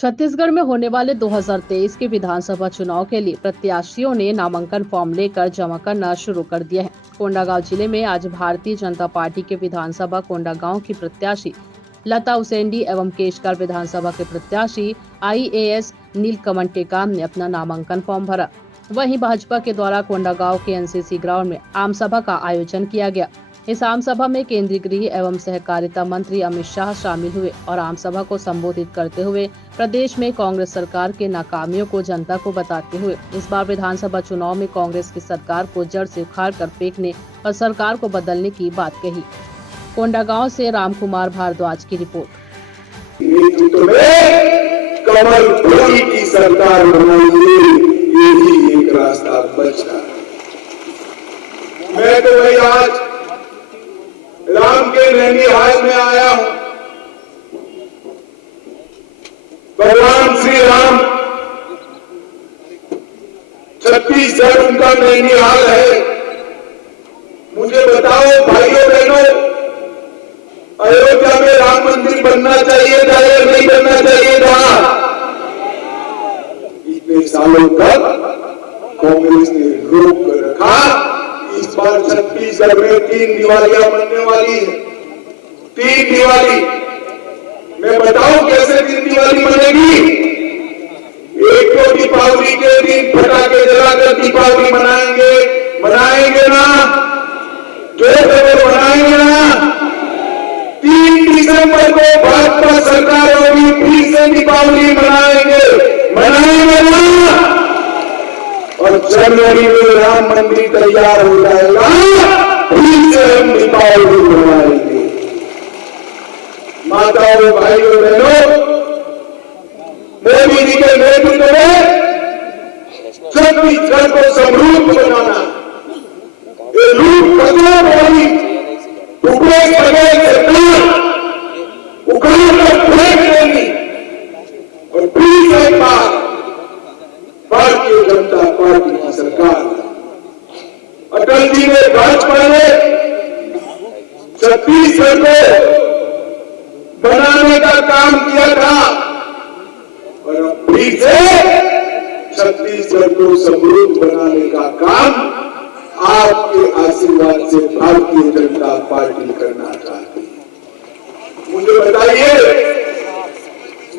छत्तीसगढ़ में होने वाले 2023 के विधानसभा चुनाव के लिए प्रत्याशियों ने नामांकन फॉर्म लेकर जमा करना शुरू कर दिया है। कोंडागांव जिले में आज भारतीय जनता पार्टी के विधानसभा कोंडागांव की प्रत्याशी लता उसेंडी एवं केशकाल विधानसभा के प्रत्याशी IAS नीलकमल टेकाम ने अपना नामांकन फॉर्म भरा। वहीं भाजपा के द्वारा कोंडागांव के NCC ग्राउंड में आम सभा का आयोजन किया गया। इस आम सभा में केंद्रीय गृह एवं सहकारिता मंत्री अमित शाह शामिल हुए और आम सभा को संबोधित करते हुए प्रदेश में कांग्रेस सरकार के नाकामियों को जनता को बताते हुए इस बार विधानसभा चुनाव में कांग्रेस की सरकार को जड़ से उखाड़ कर फेंकने और सरकार को बदलने की बात कही। कोंडागांव से रामकुमार भारद्वाज की रिपोर्ट। कमल की सरकार यही एक रास्ता बचा। मैं तो भाई आज राम के नैनीहाल में आया हूं। भगवान श्री राम छत्तीसगढ़ उनका नैनीहाल है। मुझे बताओ भाइयों बहनों, अयोध्या में राम मंदिर बनना चाहिए था या नहीं बनना चाहिए था? इतने सालों तक कांग्रेस ने रोक कर रखा। इस बार छत्तीसगढ़ में 3 दिवालियां बनने वाली है। 3 दिवाली मैं बताऊं कैसे 3 दिवाली बनेगी। एक तो दीपावली के दिन पटाखे जलाकर दीपावली मनाएंगे ना, जो बनाएंगे ना। 3 दिसंबर को भाजपा सरकार होगी, फिर से दीपावली मनाएंगे ना। और जनवरी में राम मंदिर तैयार हो जाएगा, फिर से हम दीपावली मनाएंगे। माताओं भाइयों बहनों, मोदी जी के नेतृत्व में छत्तीसगढ़ को समृद्ध बनाना, ये लूट खसोट वाली भूपेश बघेल सरकार उखाड़ कर फेंक देंगी और फिर से एक बार भारतीय जनता पार्टी की सरकार। अटल जी ने भाजपा ने छत्तीसगढ़ को बनाने का काम किया था और अब फिर से छत्तीसगढ़ को समृद्ध बनाने का काम आपके आशीर्वाद से भारतीय जनता पार्टी करना चाहती है। मुझे बताइए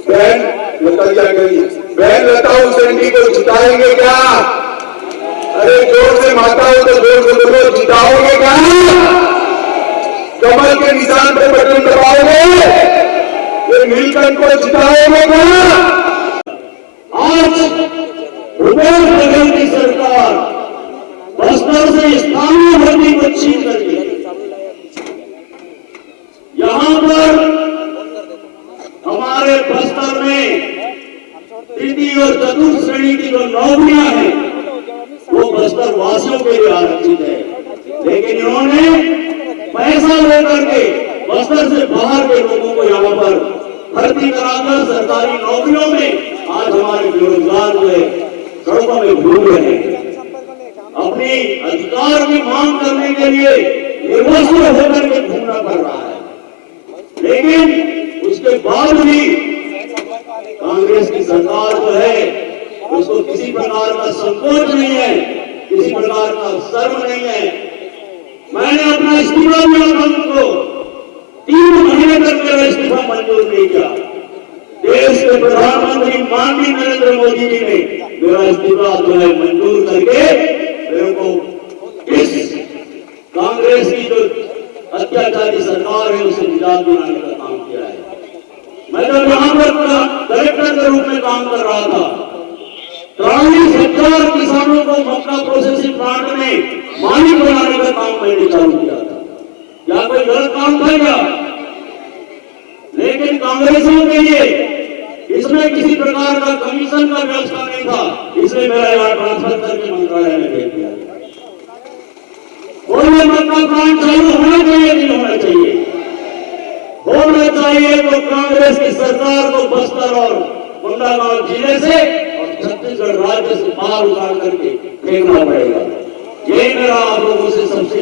बहन लता क्या करिए, बहन लता उसेंडी को जिताएंगे क्या? अरे जोर से माता हो तो जोर से बोलो, जिताओगे क्या? कमल के निशान पे बटन दबाओगे? ये नीलकंठ को जिताओगे क्या? आज भूपेश बघेल की सरकार बस्तर से स्थानीय भर्ती को छीन करके यहां पर हमारे बस्तर में तृतीय और चतुर्थ श्रेणी की जो नौकरियां हैं वो बस्तर वासियों के लिए आरक्षित है, लेकिन इन्होंने पैसा लेकर के बस्तर से बाहर के लोगों को यहाँ पर भर्ती कराकर सरकारी नौकरियों में आज हमारे बेरोजगार जो है सड़कों में घूम रहे हैं। अपनी अधिकार की मांग करने के लिए निर्वस्त्र होकर के घूमना पड़ रहा है, लेकिन उसके बाद भी कांग्रेस की सरकार जो है उसको किसी प्रकार का संकोच नहीं है, किसी प्रकार का शर्म नहीं है। मैंने अपना इस्तीफा दिया था, उनको 3 महीने तक मेरा इस्तीफा मंजूर नहीं किया। देश के प्रधानमंत्री माननीय नरेंद्र मोदी जी ने मेरा इस्तीफा जो है मंजूर करके मेरे को इस कांग्रेस की जो अत्याचारी सरकार है उसे निजात दिलाने का काम किया है। मैं जब यहाँ पर कलेक्टर के रूप में काम कर रहा था, 40,000 किसानों को मक्का प्रोसेसिंग प्लांट में मालिक बनाने का काम मैंने चालू किया था। क्या कोई गलत काम था क्या? लेकिन कांग्रेसियों के लिए इसमें किसी प्रकार का कमीशन का व्यवस्था नहीं था, इसलिए मेरा यहाँ ट्रांसफर करके मंत्रालय में भेज दिया। कोई मक्का प्लांट चालू होना चाहिए नहीं होना चाहिए? होना चाहिए तो कांग्रेस की सरकार को बस्तर और कोंडागांव जिले से और छत्तीसगढ़ राज्य से बाहर उतार करके फेंकना पड़ेगा। यही मेरा आप लोगों से सबसे